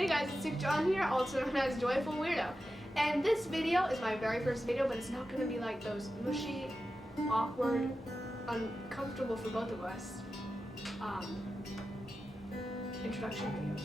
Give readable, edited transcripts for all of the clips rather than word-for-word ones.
Hey guys, it's Sukhjanvir here, also known as Joyful Weirdo. And this video is my very first video, but it's not going to be like those mushy, awkward, uncomfortable for both of us introduction videos.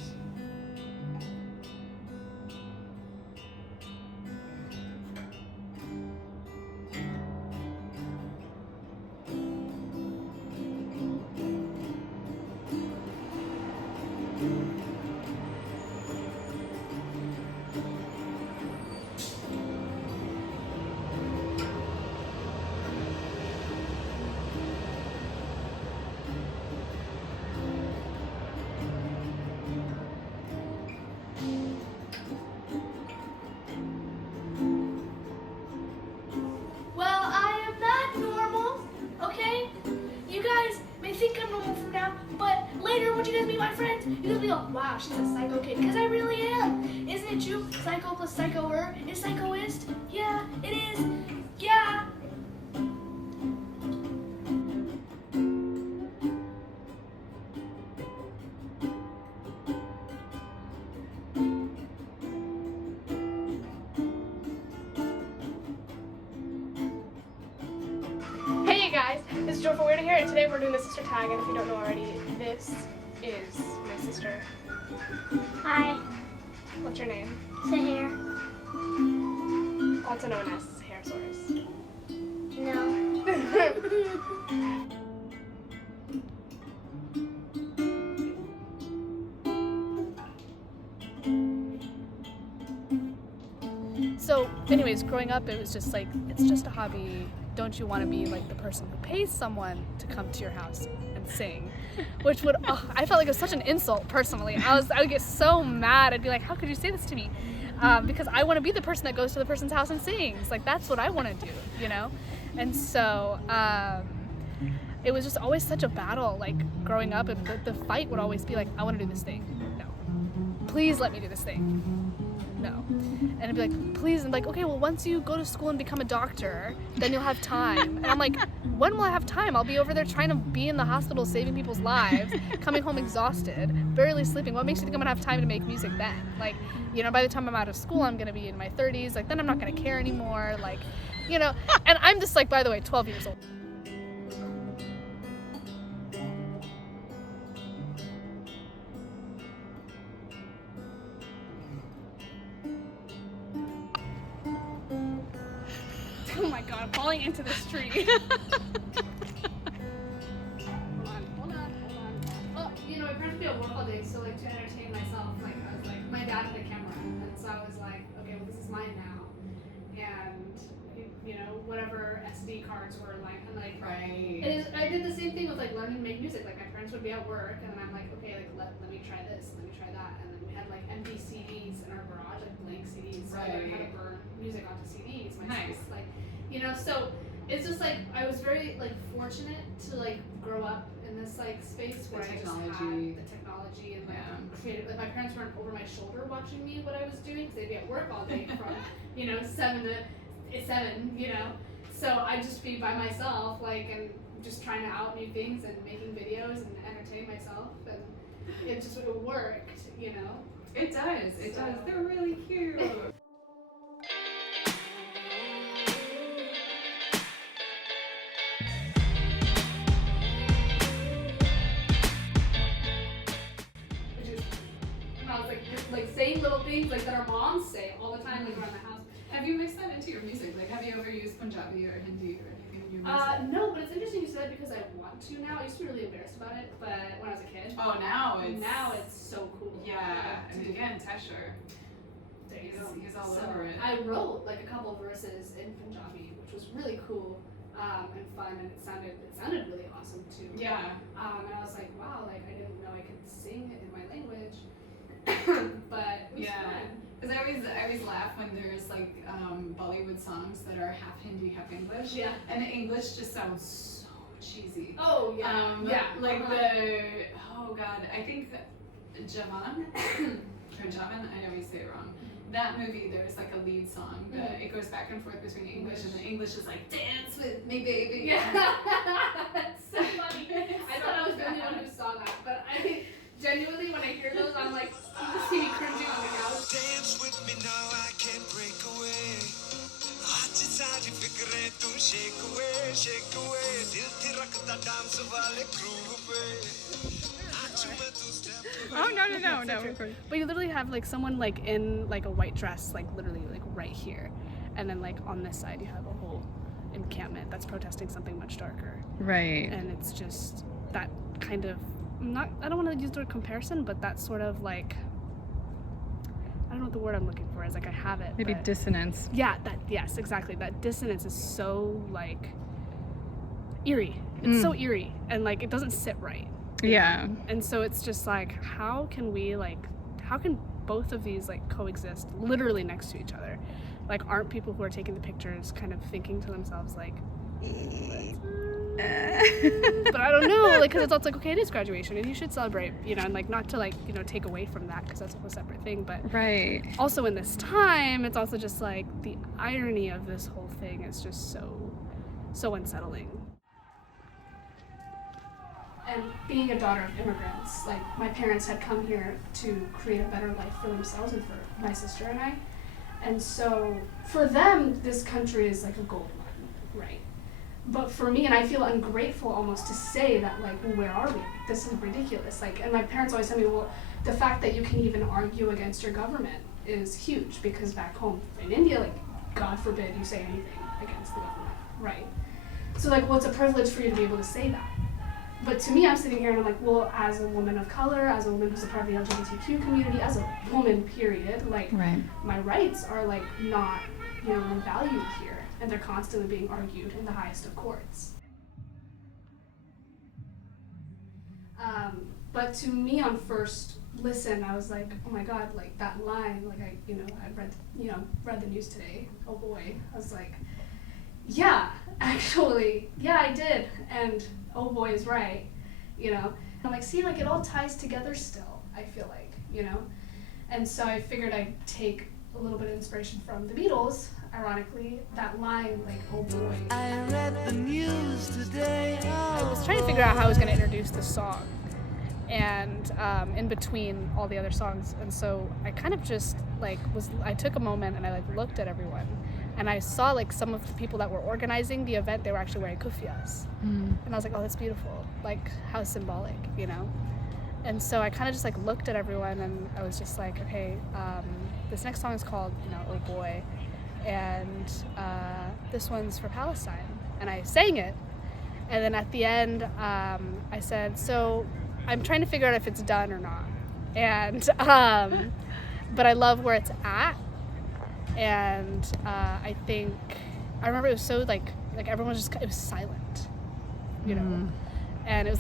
Once you guys meet my friends, you guys be like, wow, she's a psycho kid, because I really am. Isn't it true? Psycho plus psychoer is psychoist? Yeah, it is. Yeah. Hey guys, this is Joyful Weirdo here, and today we're doing the sister tag, and if you don't know already, this is my sister. Hi. What's your name? Sahir. Also known as Hair Source. No. So anyways, growing up it was just like, it's just a hobby. Don't you want to be like the person who pays someone to come to your house and sing? Which would, I felt like it was such an insult personally. I would get so mad. I'd be like, how could you say this to me? Because I want to be the person that goes to the person's house and sings. Like, that's what I want to do, you know? And so it was just always such a battle, like growing up, and the fight would always be like, I want to do this thing. No. Please let me do this thing. No. And I'd be like, please, and like, okay, well, once you go to school and become a doctor, then you'll have time. And I'm like, when will I have time? I'll be over there trying to be in the hospital saving people's lives, coming home exhausted, barely sleeping. What makes you think I'm gonna have time to make music then? Like, you know, by the time I'm out of school, I'm gonna be in my 30s. Like, then I'm not gonna care anymore. Like, you know, and I'm just like, by the way, 12 years old. Oh my god, I'm falling into this tree. Hold on. Well, you know, my parents would be at work all day, so like to entertain myself, like I was like, my dad had a camera, and so I was like, okay, well this is mine now. And you know, whatever SD cards were like, and like, right. I did the same thing with like learning to make music. Like my parents would be at work, and I'm like, okay, like let me try this, let me try that, and then we had like empty CDs in our garage, like blank CDs. So I learned how to burn music onto CDs. Nice. Like, you know, so it's just like I was very like fortunate to like grow up in this like space where I just had the technology and like creative. Like my parents weren't over my shoulder watching me what I was doing, because they'd be at work all day from you know 7 to 7, you know. So I'd just be by myself, like, and just trying to out new things and making videos and entertain myself, and it just it worked, you know. It does. It does. They're really cute. Like saying little things like that our moms say all the time, like around the house. Have you mixed that into your music? Like, have you ever used Punjabi or Hindi or anything in your music? No, but it's interesting you said, because I want to now. I used to be really embarrassed about it, but when I was a kid. Oh, now it's so cool. Yeah, and again, Tesher. He's all over it. I wrote like a couple of verses in Punjabi, which was really cool and fun, and it sounded really awesome too. Yeah. And I was like, wow, like I didn't know I could sing in my language. But it was fun. Because I always laugh when there's like Bollywood songs that are half Hindi, half English. Yeah. And the English just sounds so cheesy. Oh yeah. Like I think Javan or Javan, I always say it wrong. That movie, there's like a lead song that it goes back and forth between English, and the English is like, dance with me, baby. Yeah. That's so funny. I thought I was the only one who saw that, but I genuinely, when I hear those, I'm like, you just see me cringing Oh, no. But you literally have like someone like in like a white dress, like literally like right here, and then like on this side you have a whole encampment that's protesting something much darker. Right. And it's just that kind of I don't want to use the word comparison, but that sort of like, I don't know what the word I'm looking for is, like I have it. Maybe dissonance. Yeah, yes, exactly. That dissonance is so like eerie. It's so eerie, and like it doesn't sit right. Yeah. And so it's just like, how can both of these like coexist literally next to each other? Like, aren't people who are taking the pictures kind of thinking to themselves like, but I don't know, like, because it's also like, okay, it is graduation and you should celebrate, you know, and like not to like, you know, take away from that because that's a whole separate thing, but right. Also in this time, it's also just like the irony of this whole thing is just so unsettling. And being a daughter of immigrants, like my parents had come here to create a better life for themselves and for my sister and I. And so for them, this country is like a gold mine, right? But for me, and I feel ungrateful almost to say that, like, well, where are we? This is ridiculous. Like, and my parents always tell me, well, the fact that you can even argue against your government is huge, because back home in India, like, God forbid you say anything against the government, right? So like, well, it's a privilege for you to be able to say that. But to me, I'm sitting here and I'm like, well, as a woman of color, as a woman who's a part of the LGBTQ community, as a woman, period, like, right. My rights are like not, you know, valued here, and they're constantly being argued in the highest of courts. But to me, on first listen, I was like, oh my God, like that line, like I read the news today. Oh boy, I was like, yeah, actually, yeah, I did, and oh boy is right, you know. I'm like, see, like it all ties together still, I feel like, you know. And so I figured I'd take a little bit of inspiration from the Beatles, ironically, that line, like, oh boy. I read the news today. I was trying to figure out how I was going to introduce the song, and in between all the other songs, and so I kind of just like I took a moment and I like looked at everyone, and I saw like some of the people that were organizing the event, they were actually wearing kufias, and I was like, oh, that's beautiful, like how symbolic, you know. And so I kind of just like looked at everyone, and I was just like, okay, this next song is called, you know, Oh Boy, and this one's for Palestine, and I sang it, and then at the end I said, so I'm trying to figure out if it's done or not, and but I love where it's at, and I remember it was so like everyone was just, it was silent, you know, and it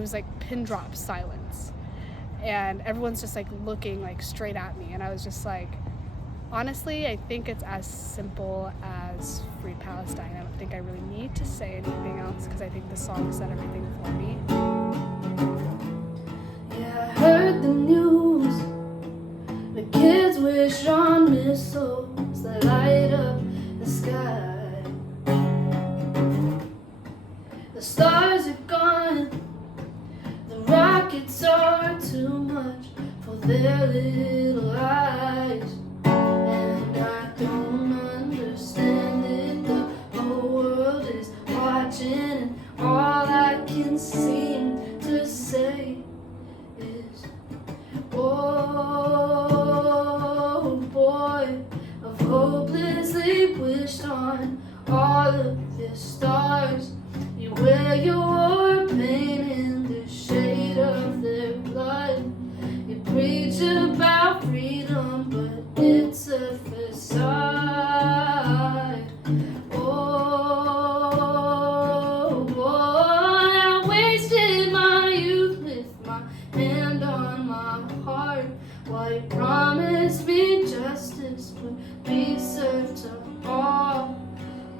was like pin drop silence, and everyone's just like looking like straight at me, and I was just like, honestly, I think it's as simple as Free Palestine. I don't think I really need to say anything else, because I think the song said everything for me. Yeah, I heard the news. The kids wish on missiles that light up the sky. The stars are gone. The rockets are too much for their little eyes. And I don't understand it. The whole world is watching, and all I can seem to say is, oh boy, I've hopelessly wished on all of the stars. You wear your pain in the shade of their blood. You preach about freedom, but it's a facade. Oh boy, I wasted my youth with my hand on my heart, while you promised me justice would be served to all.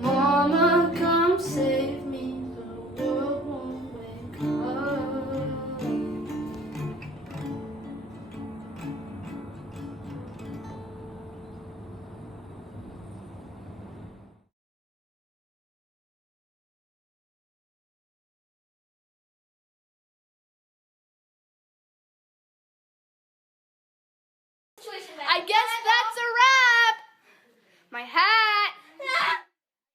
Mama, come save me, the world won't wake up. I guess that